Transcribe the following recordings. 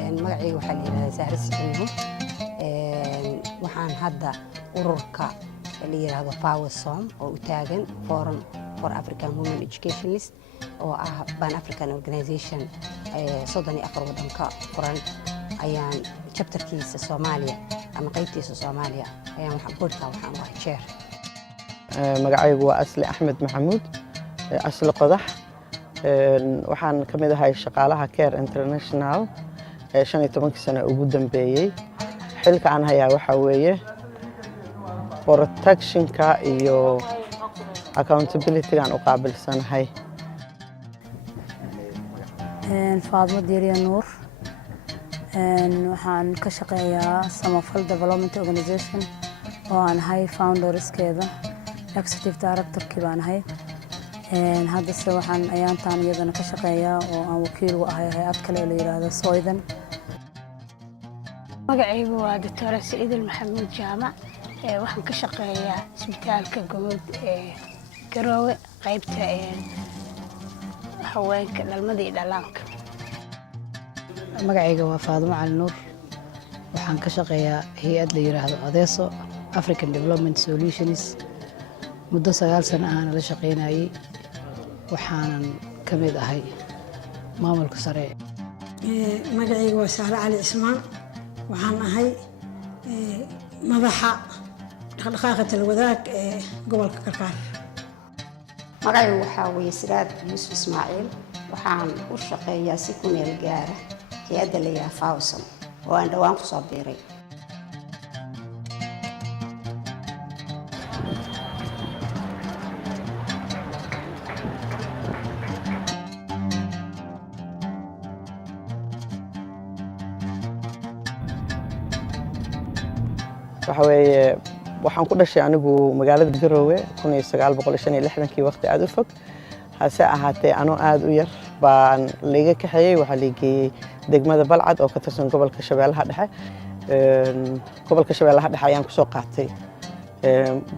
magacayga waxaa la yidhahdaa Sahra Siciid. Waxaan hadda ururka la yidhaahdo PowerSOM oo u taagan Forum for African Women Educationalists oo ah Pan African Organization 34 wadanka furan ayaan chapterkiisa Soomaaliya ama qaybtiisa Soomaaliya ayaan waxaan u ahay chair. magacaygu waa Asli Axmed Maxamuud Asli Qodax waxaan ka mid ahay shaqaalaha Care International 15 sano ugu dambeeyay xilka aan hayaa waxa weeye protectionka iyo accountability aan u qaabilsanahay. Faadmo Diiriya Nuur waxaan ka shaqeeyaa Samafal Development Organization oo aan ahay founderskeeda executive director-kii baan ahay. hadda se waxaan ayaantaan iyadana ka shaqeeyaa oo aan wakiil u ahay hay'ad kale oo la yiraahdo Soydan. magacaygu waa Dr. Saciid Maxamuud Jaamac waxaan ka shaqeeyaa isbitaalka guud ee Garowe qaybta haweenka dhalmada iyo dhallaanka. magacayga waa Faadmo Cali Nuur waxaan ka shaqeeyaa hay'ad la yiraahdo Adeeso African Development Solutions muddo 9 sano aan la shaqeynayay waxaanan ka mid ahay maamulka sare. magacayga waa Sahra Cali Ismaan waxaan ahay madaxa dhaqdhaqaaqa talwadaag ee gobolka Karkaar. magacaygu waxaa weeye Siraad Yuusuf Ismaaciil waxaan u shaqeeyaa si ku meel gaara hay'adda la yiraahdo PowerSOM oo aan dhawaan ku soo biiray. waxaan ku dhashay anigu magaalada Garowe 1965 waqti aad u fog hase ahaatee anoo aad u yar baan liiga kaxeeyay waxa la geeyay degmada Balcad oo ka tirsan gobolka Shabeellaha Dhexe. gobolka Shabeellaha Dhexe ayaan ku soo qaatay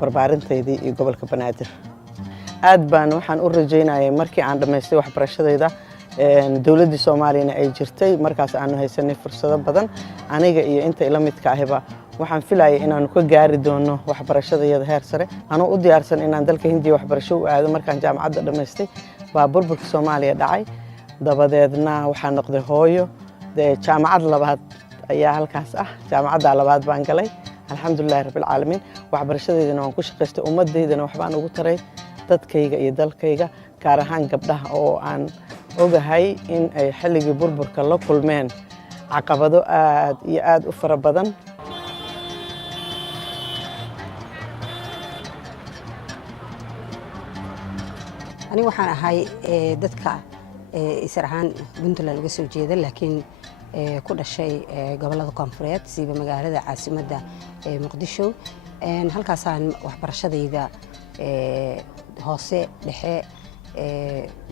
barbaarinteedii iyo gobolka Banaadir. aad baan waxaan u rajeynayay markii aan dhameystay waxbarashadayda dawladda Soomaaliya ay jirtay markaas aan haysanay fursado badan aniga iyo inta ila midka ahba waxaan filayay inaan ka gaari doono waxbarashadayada heer sare anoo u diyaarsan inaan dalka Hindiya waxbarasho u aado markaan jaamacadda dhameystay baa burburka Soomaaliya dhacay dabadeedna waxaan noqday hooyo jaamacad labaad ayaa halkaas ah jaamacadda labaad baan galay alxamdulilaahi rabbil caalamiin waxbarashadeedana waan ku shaqaystay ummadeedana waxbaan ugu taray dadkayga iyo dalkayga gaar ahaan gabdhaha oo aan ogahay in ay xilligii burburka la kulmeen caqabado aad iyo aad u fara badan. ani waxaan ahay dadka israahan Puntland laga soo jeeda laakiin ku dhashay gobolada koonfureed sida magaalada caasimadda Muqdisho. halkaasaan waxbarashadayda hoose dhexe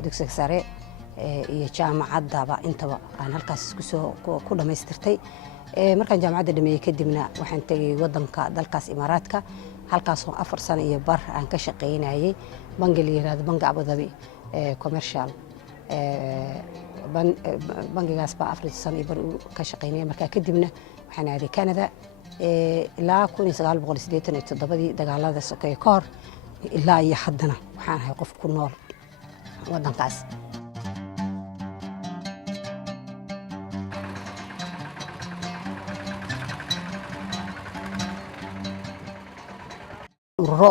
dugsiga sare iyo jaamacaddaba intaba aan halkaas ku dhamaystirtay. markaan jaamacadda dhameeyay kadibna waxaan tagay wadanka dalkaas Imaaraadka halkaas oo 4 sano iyo bar aan ka shaqeynayay bangi la yiraahdo Bangi Abu Dhabi commercial bangigaas baa 4 sano iyo bar ka shaqeynayay. markaa kadibna waxaan aaday Canada ilaa 1987 dagaalada sokeeye ka hor ilaa iyo haddana waxaan ahay qof ku nool wadankaas. ururo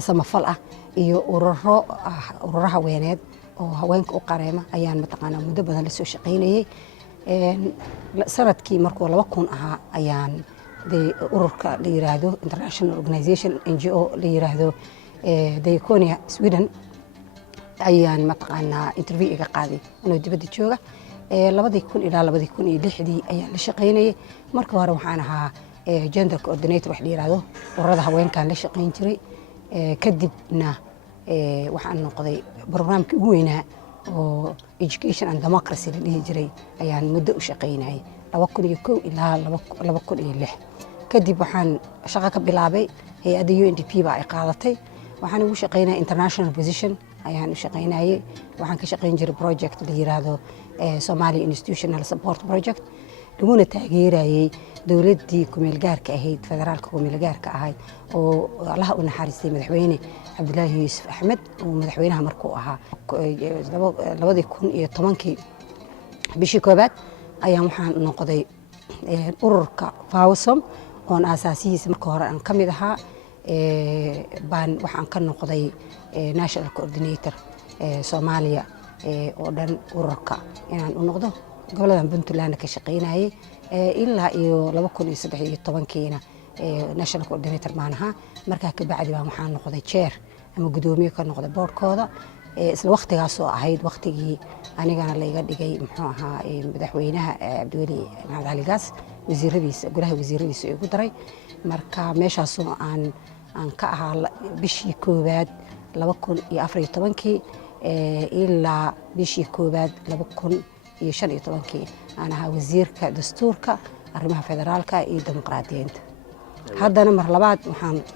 samafal ah iyo ururo haweeneed oo haweenka u qareema ayaan mataqaanaa muddo badan la soo shaqeynayay. sanadkii markuu 2000 ahaa ayaan ururka la yiraahdo International Organization NGO la yiraahdo Diakonia Sweden ayaan mataqaanaa interview iga qaaday anoo dibadda jooga 2000 ilaa 2006 ayaan la shaqeynayay. marka hore waxaan ahaa gender coordinator wax la yiraahdo ururada haweenkan la shaqeyn jiray. kadibna waxaan noqday barnaamijkii ugu weynaa oo education and democracy la dhihi jiray ayaan muddo u shaqeynayay 2001 ilaa 2006. kadib waxaan shaqo ka bilaabay hay'adda UNDP baa ay qaadatay waxaan ugu shaqeynayay international position ayaan u shaqeynayay. waxaan ka shaqeyn jiray project la yiraahdo Somali Institutional Support Project laguna taageerayay dowladdii kumeelgaarka ahayd federaalka kumeelgaarka ahayd oo allaha u naxariistay madaxweyne cabdilaahi yuusuf axmed oo madaxweynaha markuu ahaa 2010 bishii koobaad ayaan waxaan noqday ururka FAWSOM oon aasaasihiisa marka hore aan ka mid ahaa baan waxaan ka noqday national coordinator Soomaaliya oo dhan ururka inaan u noqdo goboladan Puntland ka shaqeynayay ilaa iyo 2013 national coordinator baan ahaa markaa ka bacdi baan waxaan noqday chair ama gudoomiye ka noqday boardkooda isla waqtigaas oo ahayd waqtigii anigana la iga dhigay muxuu ahaa madaxweynaha Cabdiweli Maxamed Cali Gaas wasiiradiisa golaha wasiiradiisa ugu daray marka meeshaas oo aan ka ahaa bishii koobaad 2014 ilaa bishii koobaad 2015 aan ahaa wasiirka dastuurka arrimaha federaalka iyo dimuqraadiyiinta haddana mar labaad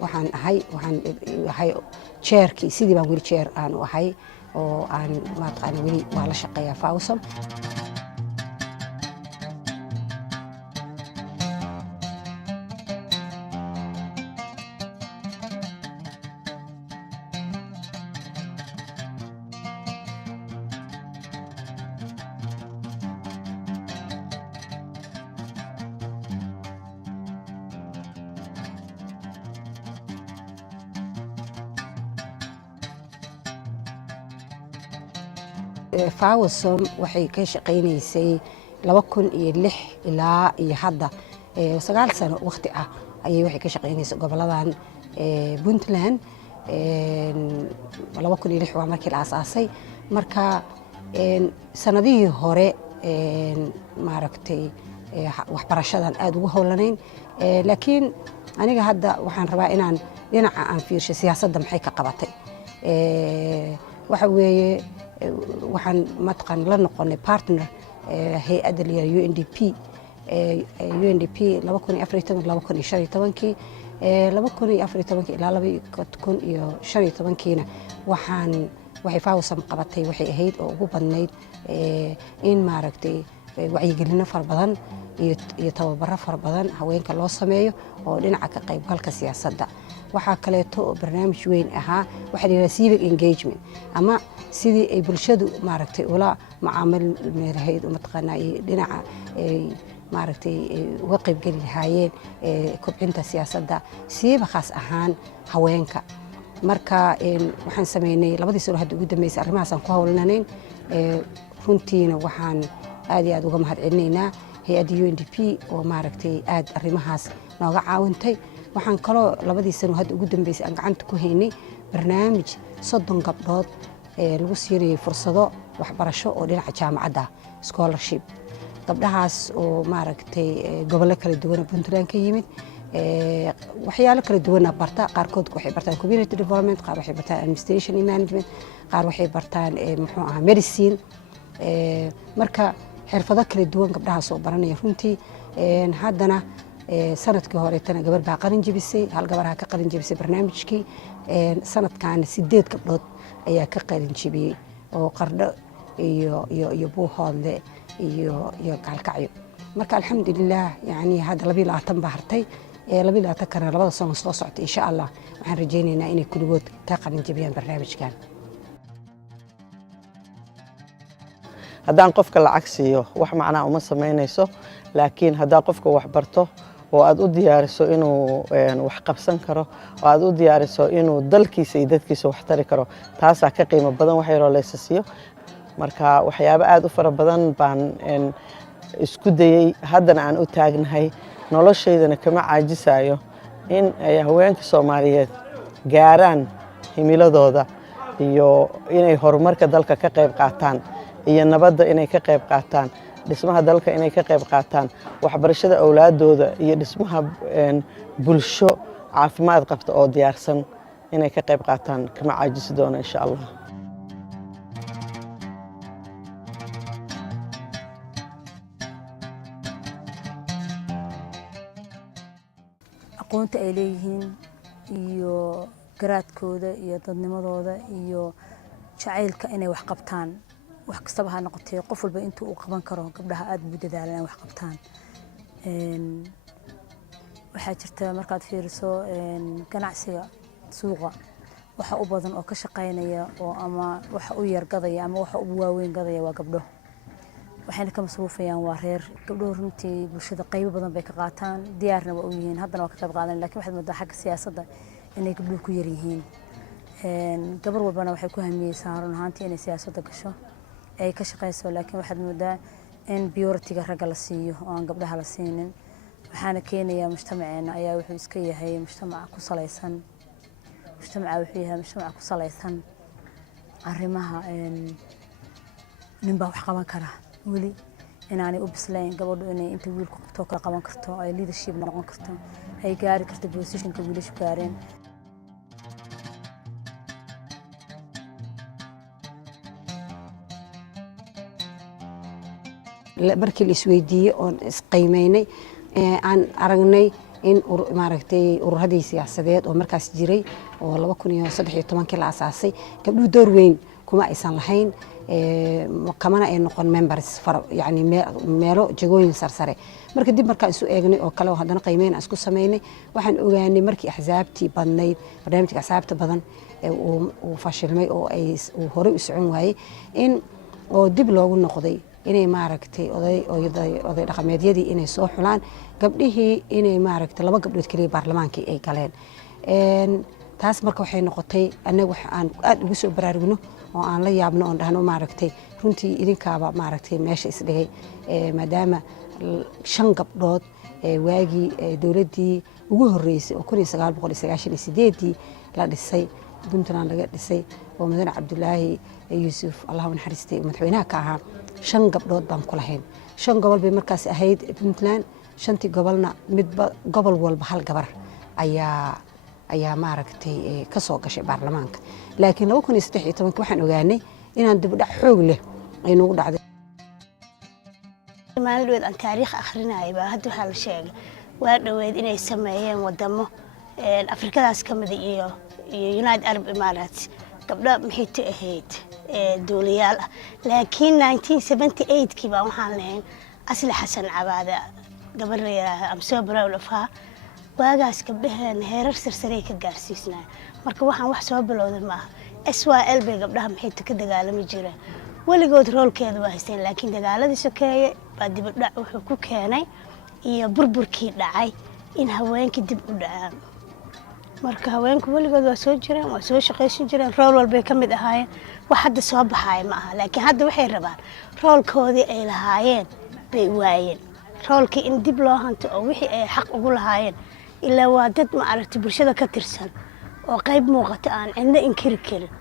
waxaan ahay chairkii sidii baan weli chair aan u ahay oo aan maaqaan weli waa la shaqeeyaa FAWSOM FAWSOM waxay ka shaqeynaysay 2006 ilaa iyo hadda 9 sano waqti ah ayay waxay ka shaqeynaysay goboladan Puntland 2006 waa markii la aasaasay marka sanadihii hore maaragtay waxbarashadan aad ugu howlanayn laakiin aniga hadda waxaan rabaa inaan dhinaca aan fiirsho siyaasadda maxay ka qabatay waxa weeye waxaan mataqaan la noqonay partner hay'adda la UNDP 2014 ilaa 2015 waxay FAWSOM qabatay waxay ahayd oo ugu badnayd in maaragtay wacyigelino fara badan iyo tababaro fara badan haweenka loo sameeyo oo dhinaca ka qaybgalka siyaasadda waxaa kaleeto oo barnaamij weyn ahaa waxa la yiraahdaa civic engagement ama sidii ay bulshadu maaragtay ula macaamilmeelahayd mataqaanaa dhinaca maaragtay uga qaybgeli lahaayeen kobcinta siyaasadda siiba khaas ahaan haweenka marka waxaan sameynay labadii sano hadda ugu dambeysay arrimahaasaan ku howlanayn runtiina waxaan aad iyo aad uga mahadcelinaynaa hay'adda UNDP oo maaragtay aad arrimahaas nooga caawintay waxaan kaloo labadii sano hadda ugu dambeysay aan gacanta ku haynay barnaamij 30 gabdhood lagu siinayay fursado waxbarasho oo dhinaca jaamacadda scholarship gabdhahaas oo maaragtay gobollo kala duwan Puntland ka yimid waxyaalo kala duwan barta qaarkood waxay bartaan community development qaar waxay bartaan administration and management qaar waxay bartaan muxuu ahaa medicine marka xirfado kala duwan gabdhahaas oo baranaya runtii haddana sanadkii hore tana gabar baa qalin jabisay hal gabar ka qalin jabisay barnaamijkii sanadkan 8 gabdhood ayaa ka qalin jabiyay oo qardho iyo buuhoodle iyo gaalkacyo marka alxamdulillaah yani hadda 22 baa hartay 22 kana labada sano soo socota insha Allah waxaan rajaynaynaa inay kuligood ka qalin jabiyaan barnaamijkan haddaan qofka lacag siiyo wax macnaa uma samaynayso laakiin haddaa qofka wax barto oo aad u diyaariso inuu wax qabsan karo oo aad u diyaariso inuu dalkiisa iyo dadkiisa wax tari karo taasaa ka qiimo badan wax yaroo la siiyo marka waxyaabo aad u fara badan baan isku dayay haddana aan u taagnahay noloshaydana kama caajisayo in ay haweenka Soomaaliyeed gaaraan himiladooda iyo inay horumarka dalka ka qayb qaataan iyo nabadda inay ka qayb qaataan dhismaha dalka inay ka qayb qaataan waxbarashada awlaadooda iyo dhismaha bulsho caafimaad qabta oo diyaarsan inay ka qayb qaataan kama caajisi doona insha Allah aqoonta ay leeyihiin iyo garaadkooda iyo dadnimadooda iyo jacaylka inay wax qabtaan wax kastaba ha noqotee qof walba intuu uu qaban karo gabdhaha aad buu dadaalaan wax qabtaan waxaa jirta markaad fiiriso ganacsiga suuqa waxa u badan oo ka shaqaynaya oo ama waxa u yar gadaya ama waxa u waaweyn gadaya waa gabdho waxayna ka masruufayaan waa reer gabdhuhu runtii bulshada qaybo badan bay ka qaataan diyaarna waa u yihiin haddana waa ka qayb qaadan laakiin waxaad moodaa xagga siyaasadda inay gabdhuhu ku yar yihiin gabar walbana waxay ku hamiyeysaa run ahaantii inay siyaasadda gasho ay ka shaqayso laakiin waxaad moodaa in priority-ga ragga la siiyo oo aan gabdhaha la siinin waxaana keenayaa mujtamaceena ayaa wuxuu iska yahay mujtamac ku salaysan arrimaha ninbaa wax qaban kara weli inaanay u bislayn gabadhu inay inta wiilku qabto kala qaban karto ay leadership noqon karto ay gaari karto positionka wiilashu gaareen markii la isweydiiyey oon isqiimeynay aan aragnay in maaragtay ururadii siyaasadeed oo markaas jiray oo 2013 la asaasay gabdhuhu door weyn kuma aysan lahayn kamana ay noqon members yani meelo jagooyin sarsare marka dib markaan isu eegnay oo kale oo haddana qiimeyn aan isku sameynay waxaan ogaanay markii axsaabtii badnayd barnaamijka axsaabta badan uu fashilmay oo ay horey u socon waayey in oo dib loogu noqday inay maaragtay oday dhaqameedyadii inay soo xulaan gabdhihii inay maaragtay 2 gabdhood kaliya baarlamaankii ay galeen taas marka waxay noqotay anaga wax aan aad ugu soo baraarugno oo aan la yaabno oo dhahno maaragtay runtii idinkaaba maaragtay meesha isdhigay maadaama 5 gabdhood waagii dawladdii ugu horeysay oo 1998 la dhisay puntland laga dhisay oo mudane cabdulaahi yuusuf allah naxariistay madaxweynaha ka ahaa 5 gabdhood baan ku lahayn 5 gobol bay markaas ahayd puntland 5 gobolna midba gobol walba hal gabar ayaa maaragtay ka soo gashay baarlamaanka laakiin 2013 waxaan ogaanay inaan dib u dhac xoog leh ay nagu dhacday maalin aan taariikh akhrinay baa hadda waxa la sheegay waa dhaweed inay sameeyeen wadamo afrikadaas ka mid iyo United Arab Emirates gabdha maxay ahayd dawlayaal laakiin 1978 baa waxaan lahayn asli xasan cabaada gabar am soo proud of her waagaas gabdhahan heerar sarsare ka gaarsiisnaa marka waxaan wax soo bilowday ma SYL bay gabdhaha maxay ka dagaalami jireen waligood roolkeedu waa haysteen laakiin dagaaladii sokeeye baa dib u dhac wuxuu ku keenay iyo burburkii dhacay in haweenkii dib u dhacaan marka haweenku waligood waa soo jireen waa soo shaqaysan jireen rool walba ka mid ahaayeen wax hadda soo baxay ma aha laakiin hadda waxay rabaan roolkoodii ay lahaayeen bay waayeen roolkii in dib loo hanto oo wixii ay xaq ugu lahaayeen ilaa waa dad ma aragtay bulshada ka tirsan oo qayb muuqata aan cidna inkiri karin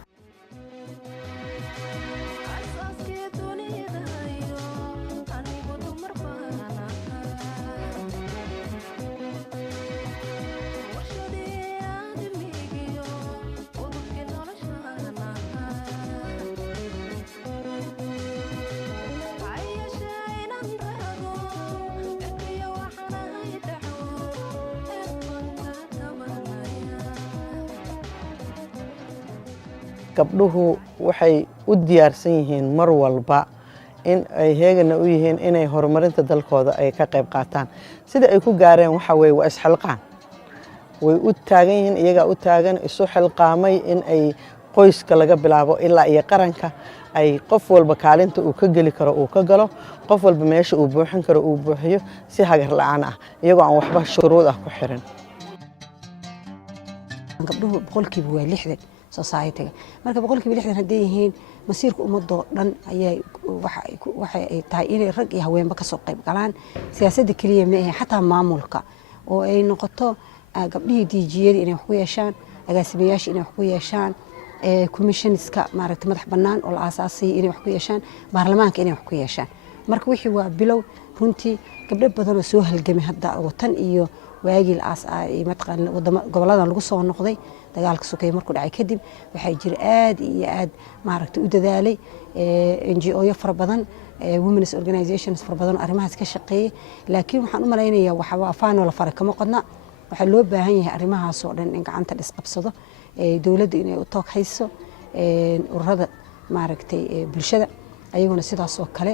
gabdhuhu waxay u diyaarsan yihiin mar walba in ay heegana u yihiin inay horumarinta dalkooda ay ka qayb qaataan sida ay ku gaareen waxa weeye waa isxilqaan way u taagan yihiin iyaga u taagan isu xilqaamay in ay qoyska laga bilaabo ilaa iyo qaranka ay qof walba kaalinta uu ka geli karo uu ka galo qof walba meesha uu buuxin karo uu buuxiyo si hagar la'aan ah iyagoo aan waxba shuruud ah ku xirin gabdhuhu boqolkiiba waa 60 society marka boqolkiiba 60 haday yihiin masiirka ummadoo dhan ayay waxa ay tahay inay rag iyo haweenba ka soo qayb galaan siyaasadda kaliya ma aha xataa maamulka oo ay noqoto gabdhihii DG-yada inay wax ku yeeshaan agaasimayaasha inay wax ku yeeshaan commissionska maaragtay madax bannaan oo la aasaasay inay wax ku yeeshaan baarlamaanka inay wax ku yeeshaan marka wixii waa bilow runtii gabdho badan oo soo halgamay hadda watan iyo waagii la aasaasay matqan goboladan lagu soo noqday dagaalka sokeeye markuu dhacay kadib waxay jir aad iyo aad maaragtay u dadaalay NGO fara badan women's organizations fara badan arrimahaas ka shaqeeyay laakiin waxaan u maleynayaa waxa waa faano la faray kama qodna waxa loo baahan yahay arrimahaas oo dhan in gacanta dhis qabsado dawladda inay u toog hayso ururada maaragtay bulshada ayaguna sidaas oo kale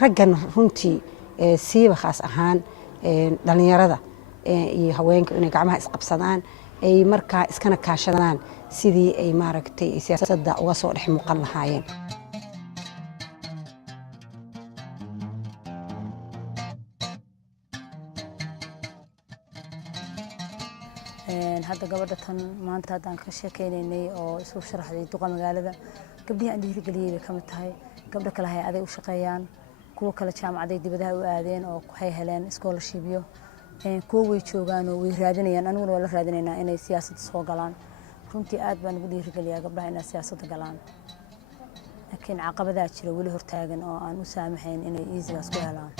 raggan runtii siiba khaas ahaan dhalinyarada iyo haweenka inay gacmaha isqabsadaan ay markaa iskana kaashadaan sidii ay maaragtay siyaasadda uga soo dhex muuqan lahaayeen. hadda gabadha tan maanta haddaan ka sheekeynaynay oo isu sharaxday duqa magaalada gabdhihii aan dhiirigeliyey bay ka mid tahay. gabdho kale hay-aday u shaqeeyaan, kuwo kale jaamacaday dibadaha u aadeen oo waxay heleen scholarshipyo, kuwo way joogaan oo way raadinayaan, aniguna waa la raadinaynaa inay siyaasadda soo galaan. runtii aad baan ugu dhiirigeliyaa gabdhaha inay siyaasadda galaan, laakiin caqabadaa jira weli hortaagan oo aan u saamaxayn inay easygaas ku helaan.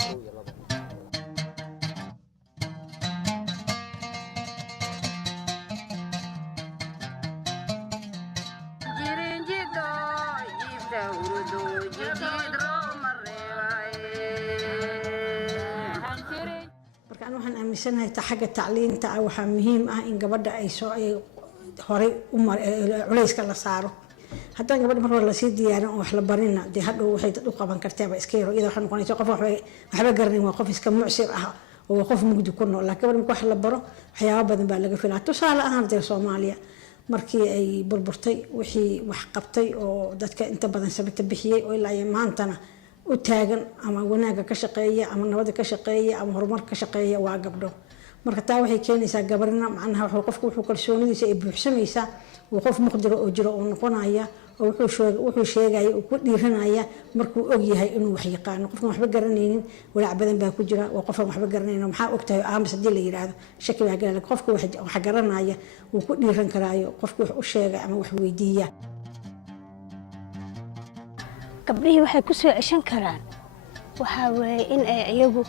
markaan waxaan aaminsanahay xagga tacliinta waxaa muhiim ah in gabadha ay soo horay culayska la saaro. haddaan gabadha mar hore lasii diyaarin oo wax la barina dee hadhow waxay dad u qaban kartaaba iska yaro iyada waxay noqonaysa qof waxba garanin, waa qof iska mucsir ah oo waa qof mugdi ku nool. laakiin gabadha marka wax la baro waxyaaba badan baa laga filaa. tusaale ahaan dee Soomaaliya markii ay burburtay wixii wax qabtay oo dadka inta badan sababta bixiyay oo ilaa maantana u taagan ama wanaaga ka shaqeeya ama nabadda ka shaqeeya ama horumarka ka shaqeeya waa gabdho. marka taa waxay keenaysaa gabarna macnaha qofku wuxuu kalsoonidiisa ay buuxsamaysaa, uu qof muqdiro oo jiro oo noqonaya oo wuxuu sheegaya oo ku dhiiranaya markuu og yahay inuu wax yaqaano. qofkan waxba garanaynin walaac badan baa ku jira, waa qofan waxba garanaynin maxaa ogtahay aamis haddii la yiraahdo shaki baa galay. qofku wax garanaya uu ku dhiiran karaayo qofku wax u sheegay ama wax weydiiya. gabdhihii waxay ku soo ceshan karaan waxaa weeye in ay iyagu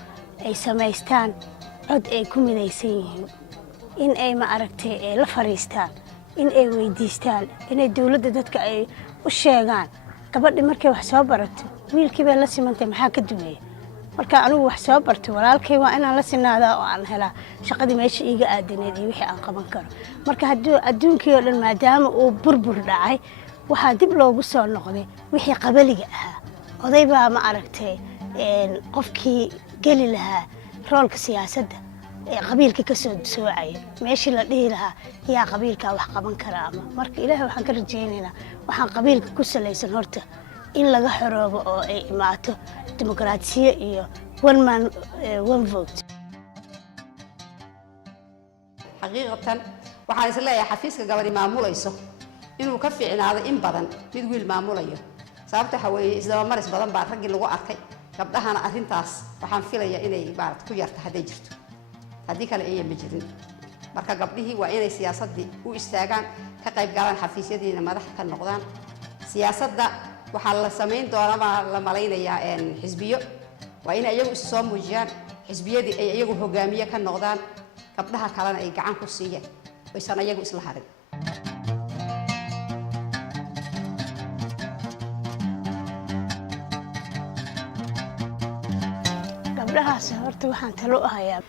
ay samaystaan cod ay ku midaysan yihiin, in ay ma aragtay la fariistaan, in ay weydiistaan, inay dawladda dadka ay u sheegaan gabadhi markay wax soo barato wiilkii bay la simantay maxaa ka dumeeya. marka anigu wax soo barto walaalkay waa inaan la sinaadaa oo aan helaa shaqadii meesha iiga aadaneed iyo wixii aan qaban karo. marka hadduu adduunkii oo dhan maadaama uu burbur dhacay waxaa dib loogu soo noqday wixii qabaliga ahaa. oday baa ma aragtay qofkii geli lahaa roolka siyaasadda ee qabiilka ka soo soocaya meeshii la dhihi lahaa yaa qabiilkaa wax qaban karaa. ama marka ilaahay waxaan ka rajaynaynaa waxaan qabiilka ku salaysan horta in laga xoroobo oo ay imaato dimuqraadiyad iyo one man one vote. xaqiiqatan waxaan is leeyahay xafiiska gabadhi maamulayso inuu ka fiicnaado in badan mid wiil maamulayo. sababta waxa weeye isdaba maris badan baa raggii lagu arkay. gabdhahana arrintaas waxaan filayaa inay maarad ku yarta hadday jirto, haddii kale ayay ma jirin. marka gabdhihii waa inay siyaasaddii u istaagaan, ka qayb galaan xafiisyadiina madax ka noqdaan. siyaasadda waxaa la samayn doonaa baa la malaynayaa xisbiyo, waa inay iyagu isu soo muujiyaan, xisbiyadii ay iyagu hogaamiye ka noqdaan, gabdhaha kalena ay gacan ku siiyaan oysan iyagu isla harin. gabdhahaas horta waxaan talo u hayaa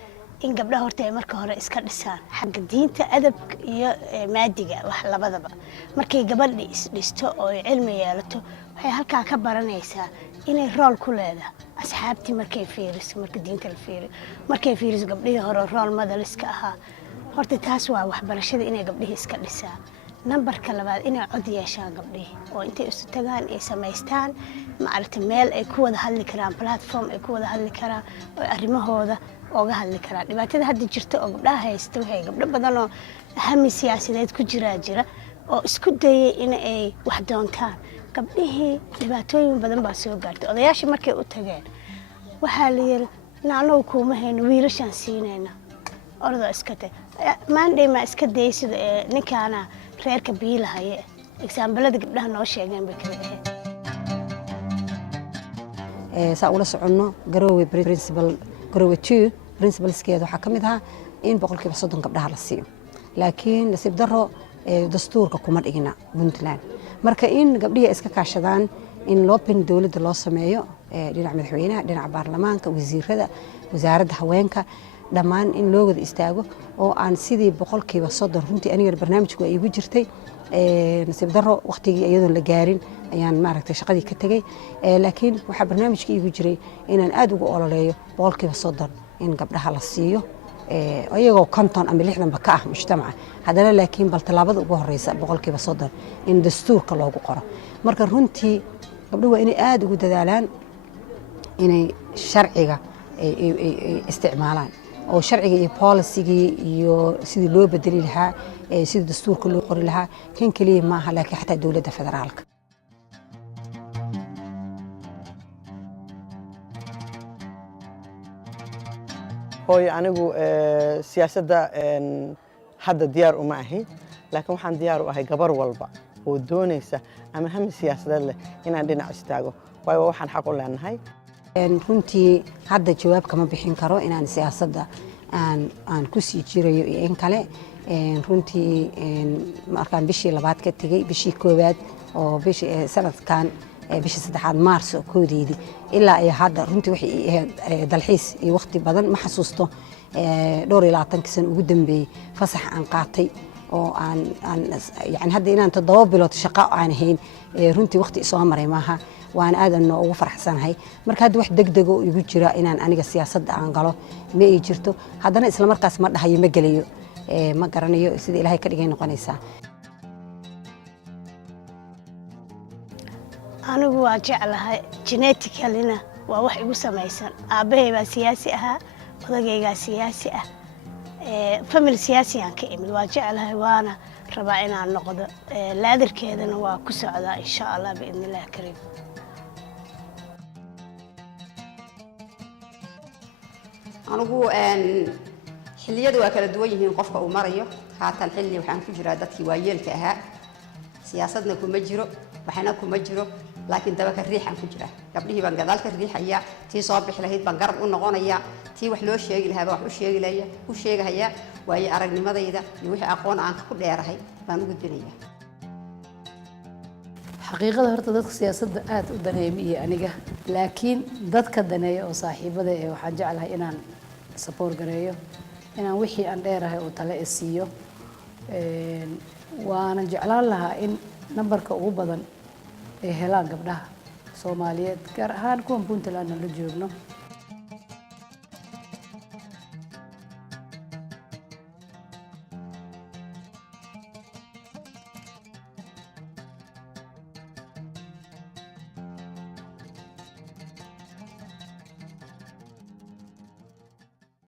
in gabdhaha horta ay marka hore iska dhisaan xagga diinta, adabka iyo maadiga wax labadaba. markay gabadhi isdhisto oo ay cilmi yeelato waxay halkaa ka baranaysaa inay rool ku leedahay asxaabtii markay fiiriso, marka diinta la fiiriyo, markay fiiriso gabdhihii hore rool madaliska ahaa. horta taas waa waxbarashada inay gabdhihii iska dhisaan. nambarka labaad inay cod yeeshaan gabdhihii oo intay isu tagaan ay samaystaan maaragtay meel ay ku wada hadli karaan, platform ay ku wada hadli karaan oo arrimahooda ooga hadli karaan. dhibaatada hadda jirta oo gabdhaha haysta waxay gabdho badan oo hami siyaasadeed ku jira oo isku dayay in ay wax doontaan. gabdhihii dhibaatooyin badan baa soo gaartay. odayaashii markay u tageen waxaa la yiri naanow kuuma hayno wiilashaan siinayna ordo iska tag maandhay ma iska day sida ninkaana reerka biilahaye. exambalada gabdhaha noo sheegeen bay kala ahayd. saa ula soconno Garowe principal Garowe 2 principalskeeda waxaa ka mid ahaa in 30% gabdhaha la siiyo, laakiin nasiib darro dastuurka kuma dhigna Puntland. marka in gabdhihi iska kaashadaan in loo pin dawladda loo sameeyo dhinaca madaxweynaha, dhinaca baarlamaanka, wasiirada, wasaaradda haweenka, dhammaan in loo wada istaago oo aan sidii 30% runtii aniga barnaamijku ay igu jirtay. nasiib darro waqtigii iyadoon la gaarin ayaan maaragtay shaqadii ka tagay, laakiin waxaa barnaamijkii igu jiray inaan aad ugu ololeeyo 30% in gabdhaha la siiyo iyagoo 50 ama 60 ka ah mujtamaca haddana laakiin bal talaabada ugu horeysa 30% in dastuurka loogu qoro marka runtii gabdhuhu waa inay aad ugu dadaalaan inay sharciga isticmaalaan oo sharciga iyo policy-gii iyo sidii loo bedeli lahaa sidii dastuurka loo qori lahaa kan kaliya maaha laakiin xataa dowladda federaalka hooyo anigu siyaasadda hadda diyaar uma ahi laakiin waxaan diyaar u ahay gabar walba oo doonaysa ama hami siyaasadeed leh inaan dhinac istaago waayo waxaan xaq u leenahay runtii hadda jawaab kama bixin karo inaan siyaasadda aan ku sii jirayo iyo in kale runtii markaan bishii labaad ka tegey bishii koowaad oo sanadkan bishii saddexaad maarso koodeedii ilaa iyo hadda runtii waxay ahayd dalxiis iyo waqti badan ma xasuusto dhowr iyo 20 sano ugu dambeeyey fasax aan qaatay oo aan yani hadda inaan 7 bilood shaqo aan ahayn runtii waqti soo maray maaha waan aadan ugu faraxsanahay marka hadda wax degdeg oo igu jira inaan aniga siyaasadda aan galo ma ay jirto haddana isla markaas ma dhahayo ma gelayo ma garanayo sida ilaahay ka dhigay noqonaysaa anigu waa jeclahay geneticalina waa wax igu samaysan aabahay baa siyaasi ahaa odagaygaa siyaasi ah family siyaasi aan ka imid waa jeclahay waana rabaa inaan noqdo laadarkeedana waa ku socdaa insha allah biidni illah kariim anigu xilliyadu waa kala duwan yihiin qofka uu marayo haatan xilli waxaan ku jiraa dadkii waayeelka ahaa siyaasadna kuma jiro waxna kuma jiro laakiin dabaka riixan ku jira gabdhihii baan gadaal ka riixaya tii soo bixi lahayd baan garab u noqonaya tii wax loo sheegi lahaa wax u sheegaya waayo aragnimadayda iyo wixii aqoon aan ku dheerahay baan u gudbinaya xaqiiqada horta dadka siyaasadda aad u daneemiye aniga laakiin dadka daneeya oo saaxiibada waxaan jeclahay inaan support gareeyo inaan wixii aan dheerahay oo tale siiyo waana jeclaan lahaa in nambarka ugu badan ay helaan gabdhaha Soomaaliyeed gaar ahaan kuwan Puntland la joogno